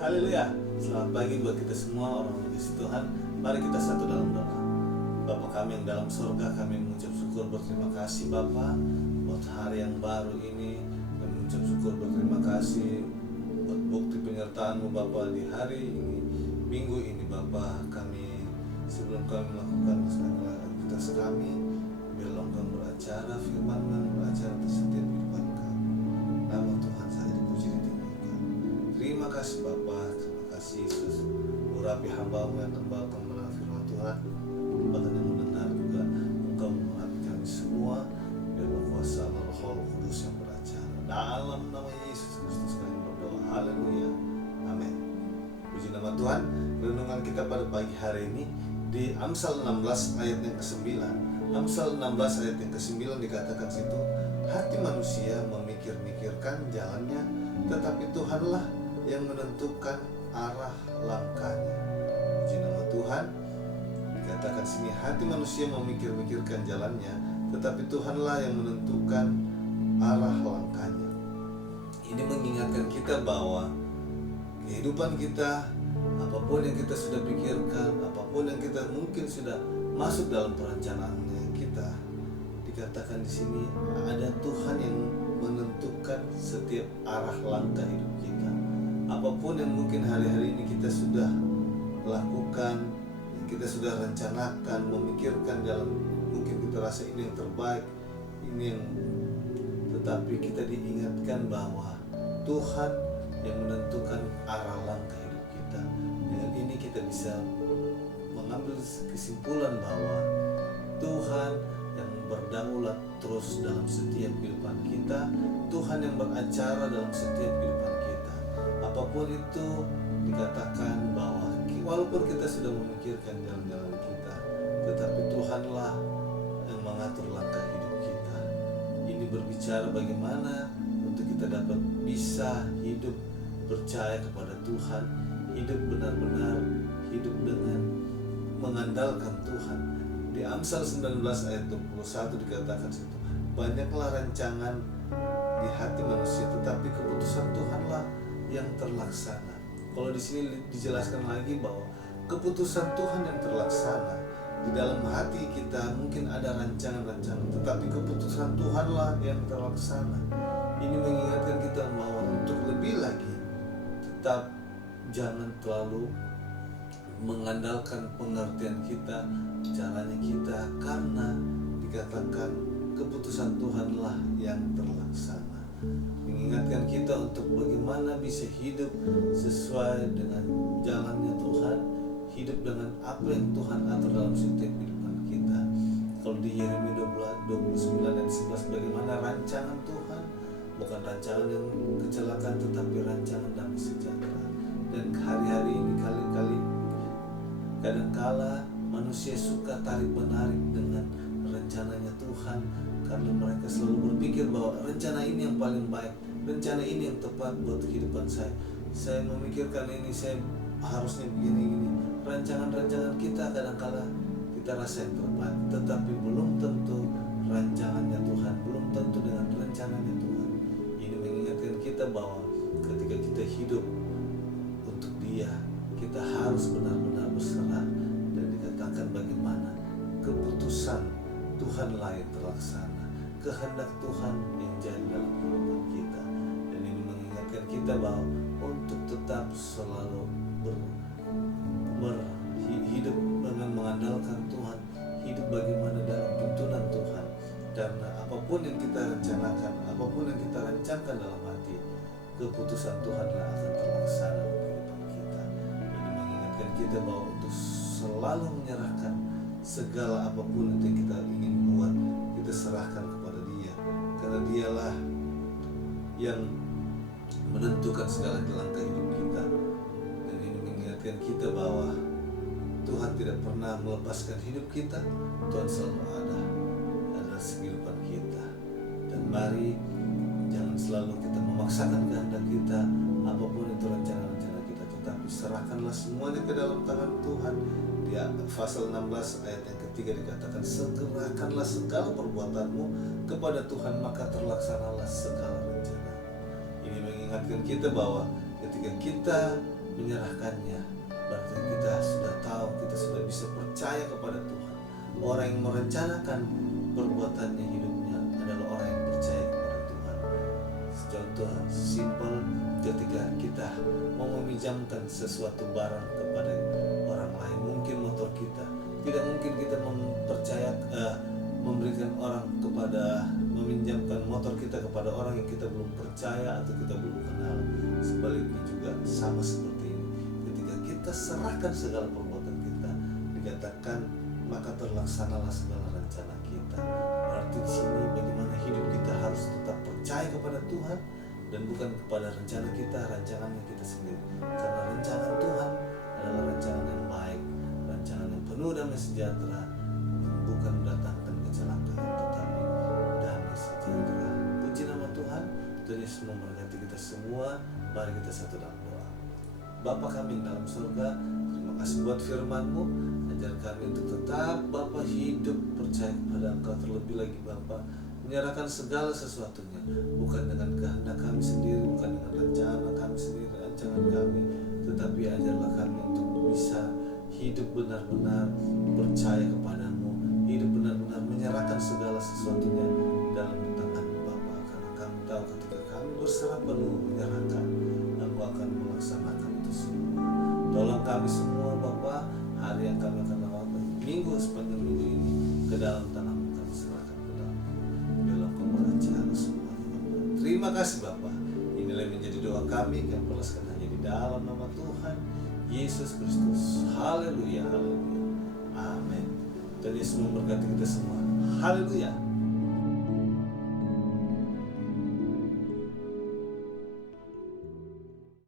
Haleluya. Selamat pagi buat kita semua orang kudus Tuhan. Mari kita satu dalam doa. Bapa kami yang dalam surga, kami mengucap syukur berterima kasih Bapa buat hari yang baru ini. Kami mengucap syukur berterima kasih buat bukti penyertaan-Mu Bapa di hari ini, minggu ini Bapa. Kami sebelum kami melakukan aktivitas kami, biarlah Engkau beracara, firman-Mu beracara di setiap kehidupan kami. Nama Tuhan saja dipuji ditinggikan. Terima kasih Bapa, terima kasih Yesus. Urapi hamba-Mu yang akan mendengar firman Tuhan, bahkan yang mendengar juga Engkau mengurapi kami semua. Biarlah kuasa Roh Kudus yang beracara. Dalam nama Yesus Kristus kami berdoa. Haleluya. Amin. Puji nama Tuhan. Renungan kita pada pagi hari ini di Amsal 16 ayat yang ke-9. Amsal 16 ayat yang ke-9 dikatakan situ, hati manusia memikir-mikirkan jalannya, tetapi Tuhanlah yang menentukan arah langkahnya. Puji nama Tuhan. Dikatakan sini, hati manusia memikir-mikirkan jalannya, tetapi Tuhanlah yang menentukan arah langkahnya. Ini mengingatkan kita bahwa kehidupan kita, apapun yang kita sudah pikirkan, apapun yang kita mungkin sudah masuk dalam perencanaannya kita, dikatakan di sini ada Tuhan yang menentukan setiap arah langkah hidup kita. Apapun yang mungkin hari-hari ini kita sudah lakukan, kita sudah rencanakan, memikirkan dalam mungkin kita rasa ini yang terbaik, ini yang, tetapi kita diingatkan bahwa Tuhan yang menentukan arah langkah hidup kita. Dengan ini kita bisa mengambil kesimpulan bahwa Tuhan yang berdaulat terus dalam setiap kehidupan kita, Tuhan yang beracara dalam setiap kehidupan kita. Apapun itu, dikatakan bahwa walaupun kita sudah memikirkan jalan-jalan kita, tetapi Tuhanlah yang mengatur langkah hidup kita. Ini berbicara bagaimana untuk kita dapat bisa hidup percaya kepada Tuhan, hidup benar-benar, hidup dengan mengandalkan Tuhan. Di Amsal 19 ayat 21 dikatakan situ, banyaklah rancangan di hati manusia, tetapi keputusan Tuhanlah yang terlaksana. Kalau di sini dijelaskan lagi bahwa keputusan Tuhan yang terlaksana. Di dalam hati kita mungkin ada rancangan-rancangan, tetapi keputusan Tuhanlah yang terlaksana. Ini mengingatkan kita bahwa untuk lebih lagi tetap jangan terlalu mengandalkan pengertian kita, caranya kita, karena dikatakan keputusan Tuhanlah yang terlaksana. Mengingatkan kita untuk bagaimana bisa hidup sesuai dengan jalannya Tuhan, hidup dengan apa yang Tuhan atur dalam setiap kehidupan kita. Kalau di Yeremia 29 dan 11, bagaimana rancangan Tuhan, bukan rancangan yang kecelakaan, tetapi rancangan damai sejahtera. Dan hari-hari ini kadangkala manusia suka tarik menarik dengan rencananya Tuhan, karena mereka selalu berpikir bahwa rencana ini yang paling baik, rencana ini yang tepat buat kehidupan saya. Saya memikirkan ini, saya harusnya begini-gini. Rancangan-rancangan kita kadangkala kita rasa yang terbaik, tetapi belum tentu rancangannya Tuhan, belum tentu dengan rencananya Tuhan. Ini mengingatkan kita bahwa ketika kita hidup untuk Dia, kita harus benar-benar berserah, dan dikatakan bagaimana keputusan Tuhanlah yang terlaksana, kehendak Tuhan yang jadi dalam kehidupan kita. Dan ini mengingatkan kita bahwa untuk tetap selalu hidup dengan mengandalkan Tuhan, hidup bagaimana dalam tuntunan Tuhan. Karena apapun yang kita rencanakan, apapun yang kita rancangkan dalam hati, keputusan Tuhanlah akan terlaksana dalam kehidupan kita. Ini mengingatkan kita bahwa untuk selalu menyerahkan segala apapun yang kita ingin buat, kita serahkan kepada Dia, karena Dialah yang menentukan segala langkah hidup kita. Dan ini mengingatkan kita bahwa Tuhan tidak pernah melepaskan hidup kita. Tuhan selalu ada dalam kehidupan kita. Dan mari jangan selalu kita memaksakan kehendak kita, apapun itu rencana-rencana kita, tetapi serahkanlah semuanya ke dalam tangan Tuhan. Di pasal 16 ayat yang ketiga dikatakan, serahkanlah segala perbuatanmu kepada Tuhan, maka terlaksanalah segala rencana. Ini mengingatkan kita bahwa ketika kita menyerahkannya, berarti kita sudah tahu, kita sudah bisa percaya kepada Tuhan. Orang yang merencanakan perbuatannya hidupnya adalah orang yang percaya kepada Tuhan. Contoh simpel, ketika kita mau meminjamkan sesuatu barang kepada orang lain, mungkin motor kita, tidak mungkin kita memberikan orang meminjamkan motor kita kepada orang yang kita belum percaya atau kita belum kenal. Sebaliknya juga sama seperti ini, ketika kita serahkan segala perbuatan kita, dikatakan maka terlaksanalah segala rencana kita. Berarti di sini bagaimana hidup kita harus tetap percaya kepada Tuhan dan bukan kepada rencana kita, rancangannya kita sendiri. Karena rencana Tuhan adalah rancangan yang baik, rancangan yang penuh damai sejahtera, yang bukan mendatangkan kecelakaan tetapi damai sejahtera. Puji nama Tuhan. Tuhan Yesus memberkati kita semua. Mari kita satu dalam doa. Bapa kami yang dalam surga, terima kasih buat firman-Mu. Ajar kami untuk tetap Bapa hidup percaya kepada Engkau, terlebih lagi Bapa menyerahkan segala sesuatunya, bukan dengan kehendak kami sendiri, bukan dengan rencana kami sendiri, rancangan kami, tetapi ajarlah kami untuk bisa hidup benar-benar percaya kepadamu, hidup benar-benar menyerahkan segala sesuatunya dalam tangan Bapa, karena kami tahu ketika kami berserah penuh menyerahkan, Engkau akan melaksanakan itu semua. Tolong kami semua Bapa, hari yang kami akan lewati, minggu sepanjang minggu ini, ke dalam tangan-Mu kami serahkan ke dalam. Biarlah Engkau merancang semuanya Bapa. Terima kasih Bapa. Inilah yang menjadi doa kami, kami balaskan hanya di dalam nama Tuhan Yesus Kristus. Haleluya, haleluya. Amin. Tuhan Yesus memberkati kita semua. Haleluya.